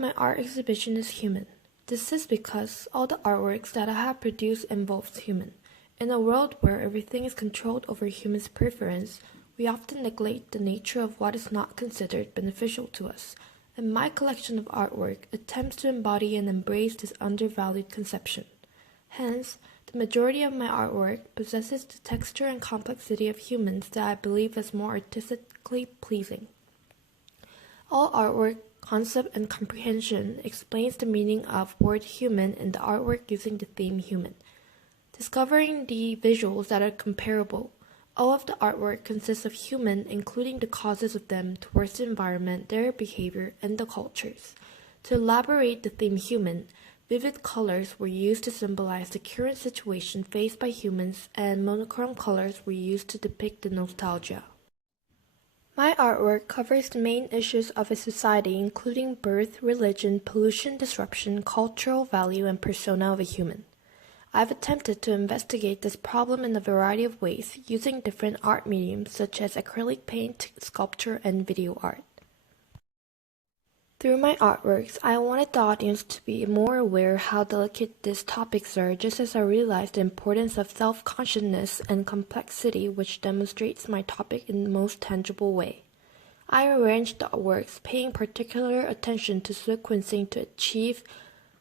my art exhibition is human. This is because all the artworks that I have produced involves human. In a world where everything is controlled over humans' preference, we often neglect the nature of what is not considered beneficial to us, and my collection of artwork attempts to embody and embrace this undervalued conception. Hence, the majority of my artwork possesses the texture and complexity of humans that I believe is more artistically pleasing. All artwork, concept, and comprehension explains the meaning of word human in the artwork using the theme human. Discovering the visuals that are comparable, all of the artwork consists of human, including the causes of them towards the environment, their behavior, and the cultures. To elaborate the theme human, vivid colors were used to symbolize the current situation faced by humans, and monochrome colors were used to depict the nostalgia. My artwork covers the main issues of a society, including birth, religion, pollution, disruption, cultural value, and persona of a human. I've attempted to investigate this problem in a variety of ways, using different art mediums such as acrylic paint, sculpture, and video art. Through my artworks, I wanted the audience to be more aware how delicate these topics are, just as I realized the importance of self-consciousness and complexity, which demonstrates my topic in the most tangible way. I arranged the works, paying particular attention to sequencing to achieve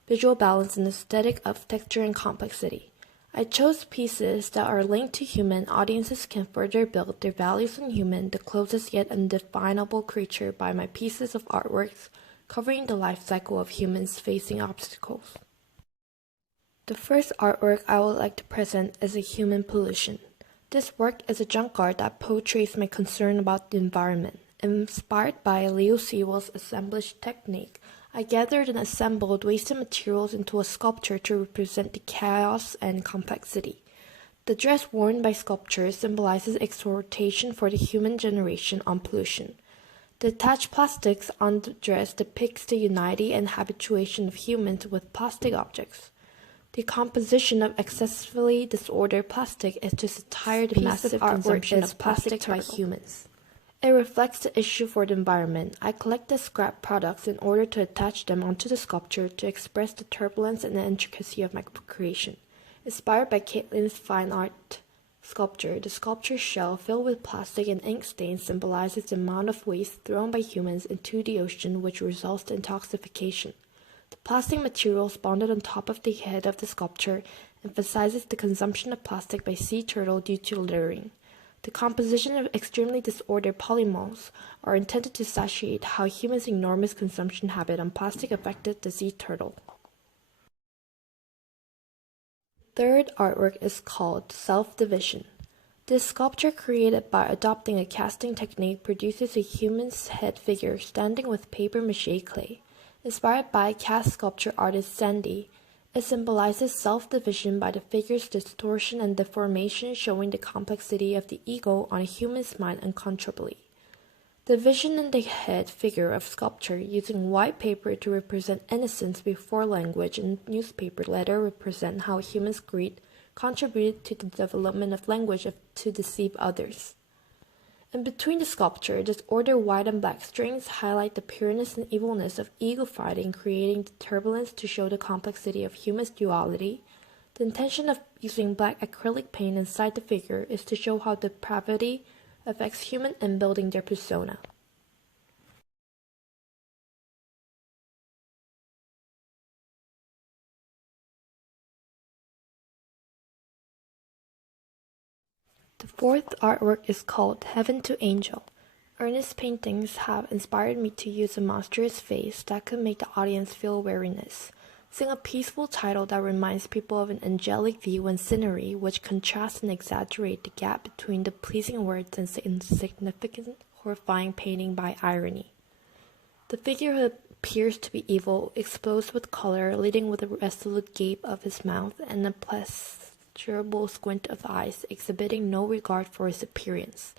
visual balance and aesthetic of texture and complexity. I chose pieces that are linked to human. Audiences can further build their values on human, the closest yet undefinable creature, by my pieces of artworks covering the life cycle of humans facing obstacles. The first artwork I would like to present is a human pollution. This work is a junk art that portrays my concern about the environment. Inspired by Leo Sewell's assemblage technique, I gathered and assembled wasted materials into a sculpture to represent the chaos and complexity. The dress worn by sculpture symbolizes exhortation for the human generation on pollution. The attached plastics on the dress depicts the unity and habituation of humans with plastic objects. The composition of excessively disordered plastic is to satire the massive consumption of plastic by humans. It reflects the issue for the environment. I collected scrap products in order to attach them onto the sculpture to express the turbulence and the intricacy of my creation. Inspired by Caitlin's fine art sculpture, the sculpture shell filled with plastic and ink stains symbolizes the amount of waste thrown by humans into the ocean, which results in toxification. The plastic materials bonded on top of the head of the sculpture emphasizes the consumption of plastic by sea turtle due to littering. The composition of extremely disordered polymers are intended to satiate how humans' enormous consumption habit on plastic affected the sea turtle. Third artwork is called Self-Division. This sculpture, created by adopting a casting technique, produces a human's head figure standing with papier-mâché clay. Inspired by cast sculpture artist Sandy, it symbolizes self-division by the figure's distortion and deformation, showing the complexity of the ego on a human's mind uncontrollably. The vision in the head figure of sculpture, using white paper to represent innocence before language and newspaper letter represent how humans' greed contributed to the development of language to deceive others. In between the sculpture, disordered white and black strings highlight the pureness and evilness of ego fighting, creating the turbulence to show the complexity of humans' duality. The intention of using black acrylic paint inside the figure is to show how depravity affects humans in building their persona. The fourth artwork is called Heaven to Angel. Ernest's paintings have inspired me to use a monstrous face that could make the audience feel weariness. Sing a peaceful title that reminds people of an angelic view and scenery, which contrasts and exaggerate the gap between the pleasing words and the insignificant, horrifying painting by irony. The figure who appears to be evil, exposed with color, leading with a resolute gape of his mouth and a pleasurable squint of eyes, exhibiting no regard for his appearance.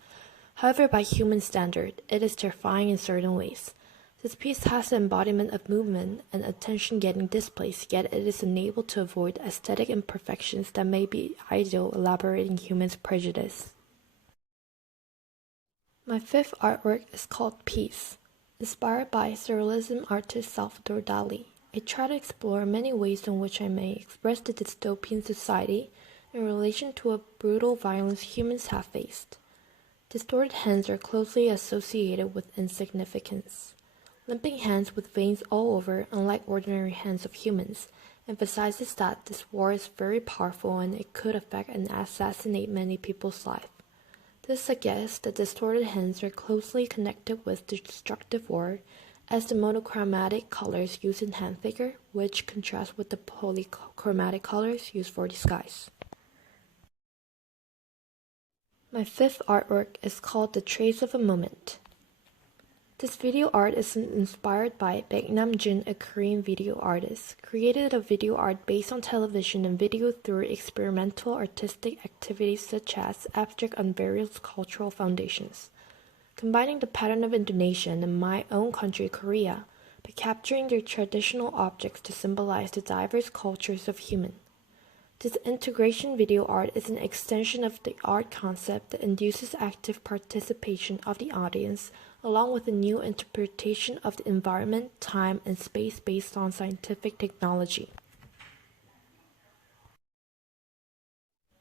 However, by human standard, it is terrifying in certain ways. This piece has the embodiment of movement and attention getting displaced, yet it is unable to avoid aesthetic imperfections that may be ideal, elaborating humans' prejudice. My fifth artwork is called Peace. Inspired by surrealism artist Salvador Dali, I try to explore many ways in which I may express the dystopian society in relation to a brutal violence humans have faced. Distorted hands are closely associated with insignificance. Limping hands with veins all over, unlike ordinary hands of humans, emphasizes that this war is very powerful and it could affect and assassinate many people's lives. This suggests that distorted hands are closely connected with destructive war, as the monochromatic colors used in hand figure, which contrast with the polychromatic colors used for disguise. My fifth artwork is called The Trace of a Moment. This video art is inspired by Baek Nam Jin, a Korean video artist, created a video art based on television and video through experimental artistic activities such as abstract on various cultural foundations, combining the pattern of Indonesia and my own country, Korea, by capturing their traditional objects to symbolize the diverse cultures of human. This integration video art is an extension of the art concept that induces active participation of the audience, along with a new interpretation of the environment, time, and space based on scientific technology.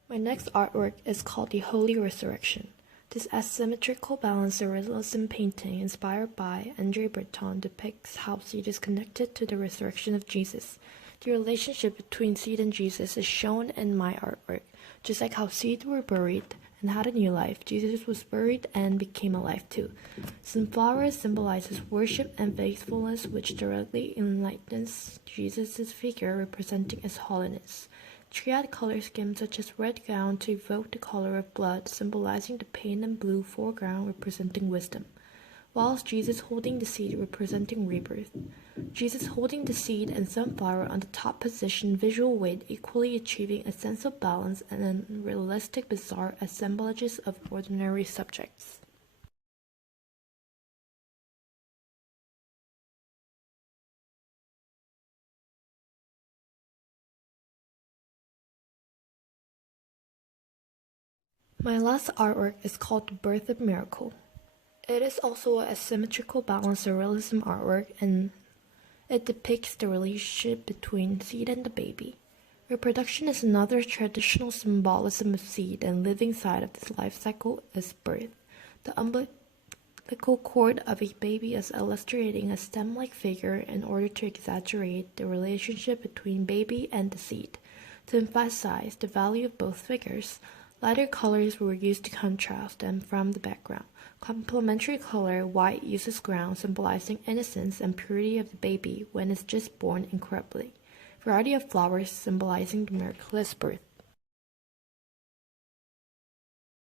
My next artwork is called The Holy Resurrection. This asymmetrical balanced surrealism painting, inspired by André Breton, depicts how seed is connected to the resurrection of Jesus. The relationship between seed and Jesus is shown in my artwork. Just like how seeds were buried and had a new life, Jesus was buried and became alive too. Sunflower symbolizes worship and faithfulness, which directly enlightens Jesus' figure, representing his holiness. Triad color schemes such as red gown to evoke the color of blood, symbolizing the pain, and blue foreground representing wisdom, whilst Jesus holding the seed representing rebirth. Jesus holding the seed and sunflower on the top position visual weight, equally achieving a sense of balance and unrealistic bizarre assemblages of ordinary subjects. My last artwork is called The Birth of Miracle. It is also a symmetrical balanced surrealism artwork, and it depicts the relationship between seed and the baby. Reproduction is another traditional symbolism of seed, and living side of this life cycle is birth. The umbilical cord of a baby is illustrating a stem-like figure in order to exaggerate the relationship between baby and the seed. To emphasize the value of both figures, lighter colors were used to contrast them from the background. Complementary color white uses ground, symbolizing innocence and purity of the baby when it's just born incorruptly. Variety of flowers symbolizing the miraculous birth.